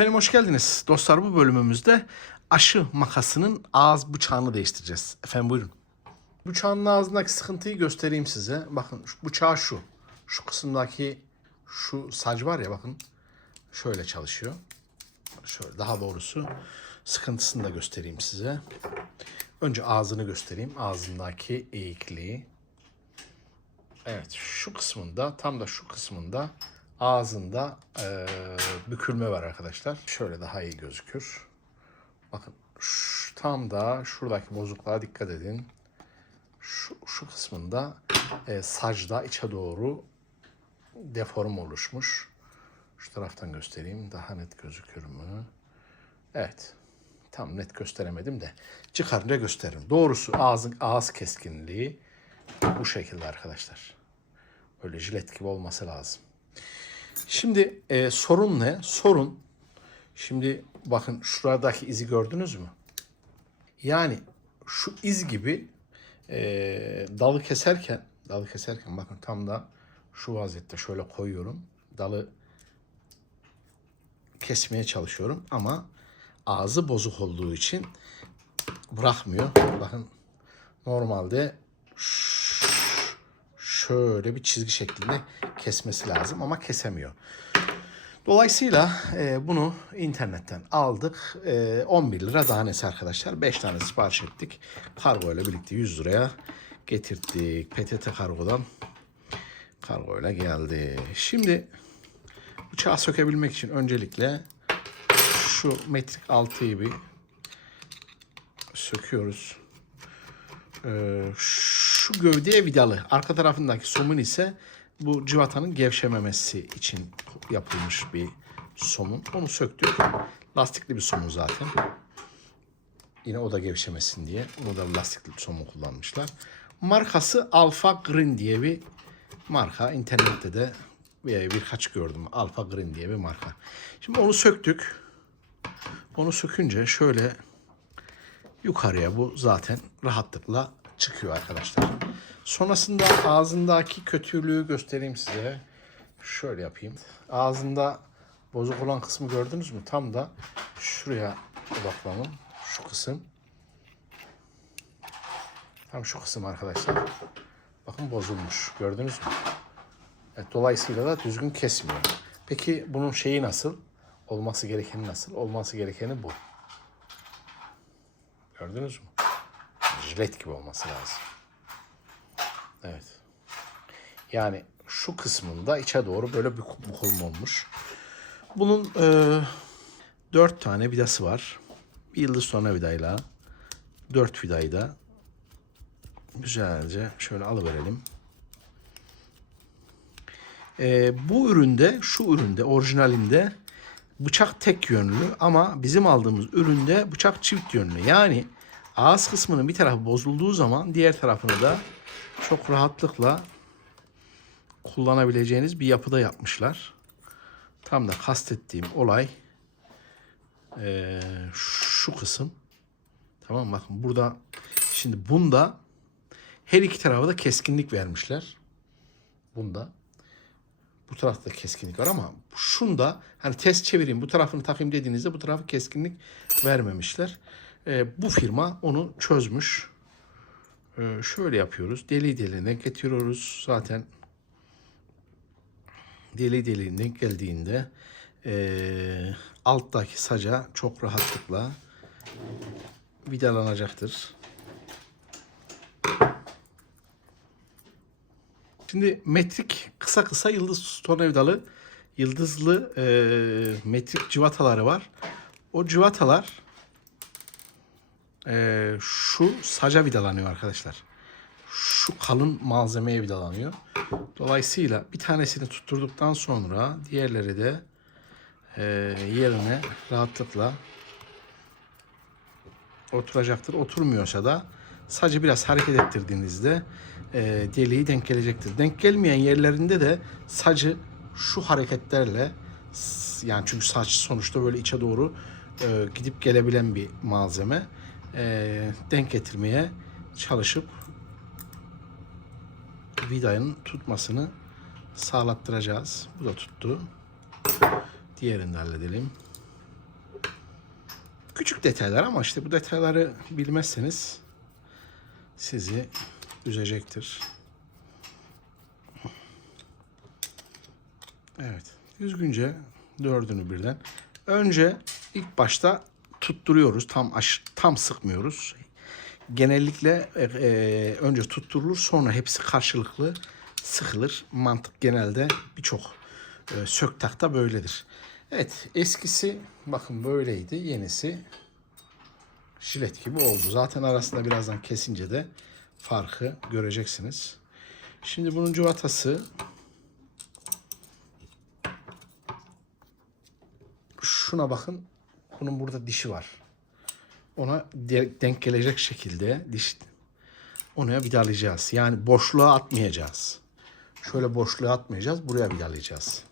Benim hoş geldiniz. Dostlar bu bölümümüzde aşı makasının ağız bıçağını değiştireceğiz. Efendim buyurun. Bıçağın ağzındaki sıkıntıyı göstereyim size. Bakın şu bıçağı şu. Şu kısımdaki şu sac var ya bakın. Şöyle çalışıyor. Şöyle daha doğrusu sıkıntısını da göstereyim size. Önce ağzını göstereyim. Ağzındaki eğikliği. Evet şu kısmında tam da şu kısmında ağzında eee, bükülme var arkadaşlar. Şöyle daha iyi gözükür. Bakın şu- tam da şuradaki bozukluğa dikkat edin. Şu, şu kısmında e, sacda içe doğru deform oluşmuş. Şu taraftan göstereyim. Daha net gözükür mü? Evet. Tam net gösteremedim de. Çıkarınca gösteririm. Doğrusu ağzın ağız keskinliği bu şekilde arkadaşlar. Böyle jilet gibi olması lazım. Şimdi e, sorun ne? Sorun şimdi bakın şuradaki izi gördünüz mü? Yani şu iz gibi e, dalı keserken dalı keserken bakın tam da şu vaziyette şöyle koyuyorum. Dalı kesmeye çalışıyorum ama ağzı bozuk olduğu için bırakmıyor. Bakın normalde şöyle bir çizgi şeklinde kesmesi lazım ama kesemiyor. Dolayısıyla e, bunu internetten aldık. E, 11 lira tanesi arkadaşlar. 5 tane sipariş ettik. Kargo ile birlikte 100 liraya getirdik. PTT kargodan kargo ile geldi. Şimdi bıçağı sökebilmek için öncelikle şu metrik altıyı bir söküyoruz. Ee, şu gövdeye vidalı. Arka tarafındaki somun ise bu civatanın gevşememesi için yapılmış bir somun. Onu söktük. Lastikli bir somun zaten. Yine o da gevşemesin diye. Onu da lastikli somun kullanmışlar. Markası Alpha Green diye bir marka. İnternette de bir- birkaç gördüm. Alpha Green diye bir marka. Şimdi onu söktük. Onu sökünce şöyle yukarıya bu zaten rahatlıkla çıkıyor arkadaşlar. Sonrasında ağzındaki kötülüğü göstereyim size. Şöyle yapayım. Ağzında bozuk olan kısmı gördünüz mü? Tam da şuraya odaklanın. Şu kısım. Tam şu kısım arkadaşlar. Bakın bozulmuş. Gördünüz mü? Evet, dolayısıyla da düzgün kesmiyor. Peki bunun şeyi nasıl? Olması gerekeni nasıl? Olması gerekeni bu. Gördünüz mü? Jilet gibi olması lazım. Evet. Yani şu kısmında içe doğru böyle bir bukulma olmuş. Bunun e, dört tane vidası var. Bir yıldız sonra vidayla dört vidayı da güzelce şöyle alıverelim. E, bu üründe, şu üründe, orijinalinde bıçak tek yönlü ama bizim aldığımız üründe bıçak çift yönlü. Yani ağız kısmının bir tarafı bozulduğu zaman diğer tarafını da çok rahatlıkla kullanabileceğiniz bir yapıda yapmışlar. Tam da kastettiğim olay eee, şu kısım. Tamam bakın burada şimdi bunda her iki tarafa da keskinlik vermişler. Bunda. Bu tarafta keskinlik var ama şunda hani test çevireyim bu tarafını takayım dediğinizde bu tarafı keskinlik vermemişler. Ee, bu firma onu çözmüş. Ee, şöyle yapıyoruz. Deli deliğine getiriyoruz. Zaten deli deliğine geldiğinde ee, alttaki saca çok rahatlıkla vidalanacaktır. Şimdi metrik kısa kısa yıldız tornavidalı yıldızlı e, metrik civataları var. O civatalar e, şu saca vidalanıyor arkadaşlar. Şu kalın malzemeye vidalanıyor. Dolayısıyla bir tanesini tutturduktan sonra diğerleri de e, yerine rahatlıkla oturacaktır. Oturmuyorsa da sadece biraz hareket ettirdiğinizde e, deliği denk gelecektir. Denk gelmeyen yerlerinde de sacı şu hareketlerle yani çünkü saç sonuçta böyle içe doğru e, gidip gelebilen bir malzeme e, denk getirmeye çalışıp vidanın tutmasını sağlattıracağız. Bu da tuttu. Diğerini de halledelim. Küçük detaylar ama işte bu detayları bilmezseniz sizi üzecektir. Evet. Düzgünce dördünü birden. Önce ilk başta tutturuyoruz. Tam aş, tam sıkmıyoruz. Genellikle e, e, önce tutturulur sonra hepsi karşılıklı sıkılır. Mantık genelde birçok e, söktakta böyledir. Evet eskisi bakın böyleydi. Yenisi jilet gibi oldu. Zaten arasında birazdan kesince de farkı göreceksiniz. Şimdi bunun cuvatası şuna bakın. Bunun burada dişi var. Ona de- denk gelecek şekilde diş onu vidalayacağız. Yani boşluğa atmayacağız. Şöyle boşluğa atmayacağız. Buraya vidalayacağız.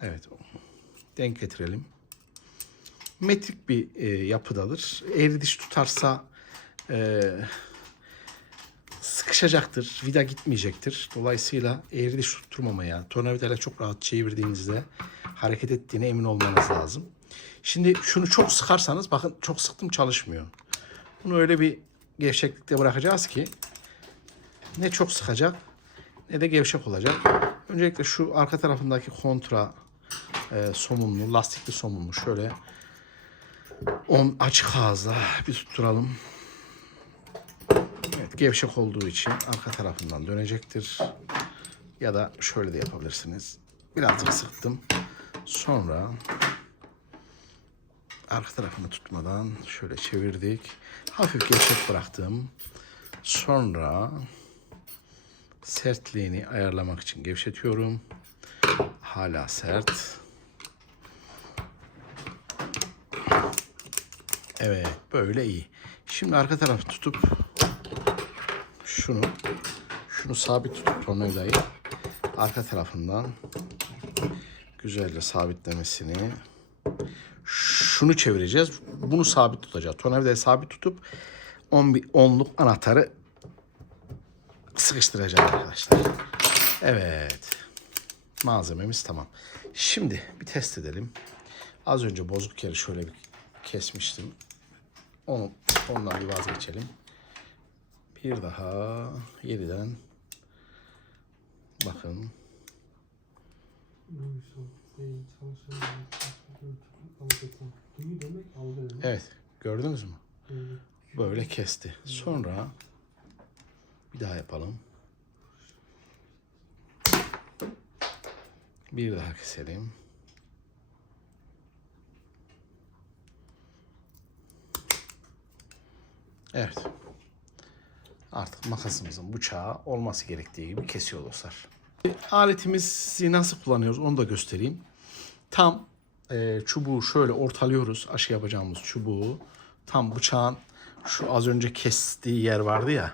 Evet. Denk getirelim. Metrik bir e, yapıdadır. Eğri diş tutarsa e, sıkışacaktır. Vida gitmeyecektir. Dolayısıyla eğri diş tutturmamaya, tornavidayla çok rahat çevirdiğinizde hareket ettiğine emin olmanız lazım. Şimdi şunu çok sıkarsanız bakın çok sıktım çalışmıyor. Bunu öyle bir gevşeklikte bırakacağız ki ne çok sıkacak ne de gevşek olacak. Öncelikle şu arka tarafındaki kontra e, somunlu, lastikli somunlu şöyle on açık ağızla bir tutturalım. Evet, gevşek olduğu için arka tarafından dönecektir. Ya da şöyle de yapabilirsiniz. Birazcık sıktım. Sonra arka tarafını tutmadan şöyle çevirdik. Hafif gevşek bıraktım. Sonra sertliğini ayarlamak için gevşetiyorum. Hala sert. Evet, böyle iyi. Şimdi arka tarafı tutup şunu şunu sabit tutup tornavidayı arka tarafından güzelce sabitlemesini şunu çevireceğiz. Bunu sabit tutacağız. Tornavidayı sabit tutup 10 bir onluk anahtarı sıkıştıracağız arkadaşlar. Evet. Malzememiz tamam. Şimdi bir test edelim. Az önce bozuk yeri şöyle bir kesmiştim. Onu ondan bir vazgeçelim. Bir daha yeniden bakın. Evet gördünüz mü? Böyle kesti. Sonra bir daha yapalım. Bir daha keselim. Evet. Artık makasımızın bıçağı olması gerektiği gibi kesiyor dostlar. Aletimizi nasıl kullanıyoruz onu da göstereyim. Tam e, çubuğu şöyle ortalıyoruz. Aşı yapacağımız çubuğu. Tam bıçağın şu az önce kestiği yer vardı ya.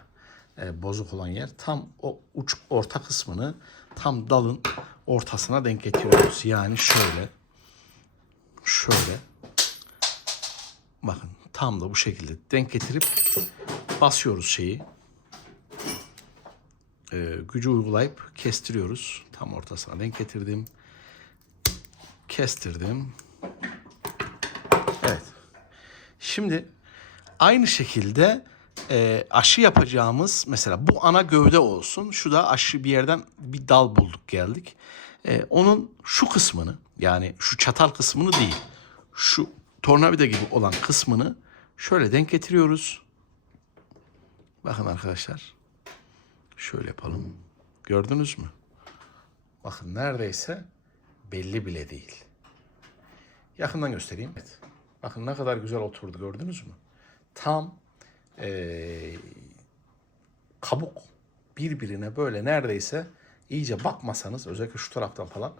e, bozuk olan yer. Tam o uç orta kısmını tam dalın ortasına denk getiriyoruz. Yani şöyle. Şöyle. Bakın tam da bu şekilde denk getirip basıyoruz şeyi. E, gücü uygulayıp kestiriyoruz. Tam ortasına denk getirdim. Kestirdim. Evet. Şimdi aynı şekilde e, aşı yapacağımız mesela bu ana gövde olsun. Şu da aşı bir yerden bir dal bulduk geldik. E, onun şu kısmını yani şu çatal kısmını değil. Şu tornavida gibi olan kısmını şöyle denk getiriyoruz. Bakın arkadaşlar. Şöyle yapalım. Gördünüz mü? Bakın neredeyse belli bile değil. Yakından göstereyim. Evet. Bakın ne kadar güzel oturdu gördünüz mü? Tam eee, kabuk birbirine böyle neredeyse iyice bakmasanız özellikle şu taraftan falan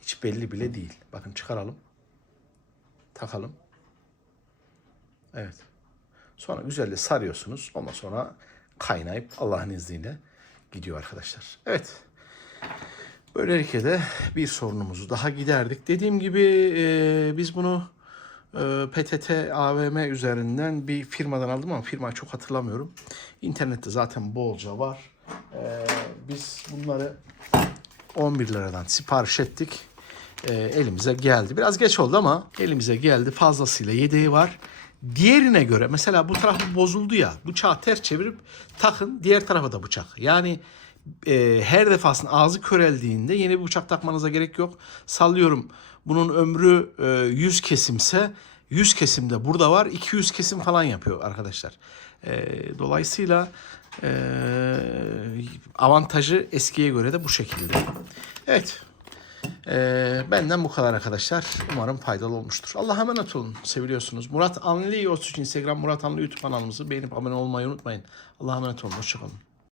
hiç belli bile değil. Bakın çıkaralım. Takalım. Evet. Sonra güzelce sarıyorsunuz. Ondan sonra kaynayıp Allah'ın izniyle gidiyor arkadaşlar. Evet. Böylelikle de bir sorunumuzu daha giderdik. Dediğim gibi e, biz bunu e, PTT AVM üzerinden bir firmadan aldım ama firmayı çok hatırlamıyorum. İnternette zaten bolca var. E, biz bunları 11 liradan sipariş ettik. e, elimize geldi. Biraz geç oldu ama elimize geldi. Fazlasıyla yedeği var. Diğerine göre mesela bu tarafı bozuldu ya. Bıçağı ters çevirip takın. Diğer tarafa da bıçak. Yani e, her defasında ağzı köreldiğinde yeni bir bıçak takmanıza gerek yok. Sallıyorum bunun ömrü e, 100 kesimse 100 kesim de burada var. 200 kesim falan yapıyor arkadaşlar. E, dolayısıyla e, avantajı eskiye göre de bu şekilde. Evet. Ee, benden bu kadar arkadaşlar. Umarım faydalı olmuştur. Allah'a emanet olun. Seviliyorsunuz. Murat Anlı için Instagram Murat Anlı YouTube kanalımızı beğenip abone olmayı unutmayın. Allah'a emanet olun. Hoşçakalın.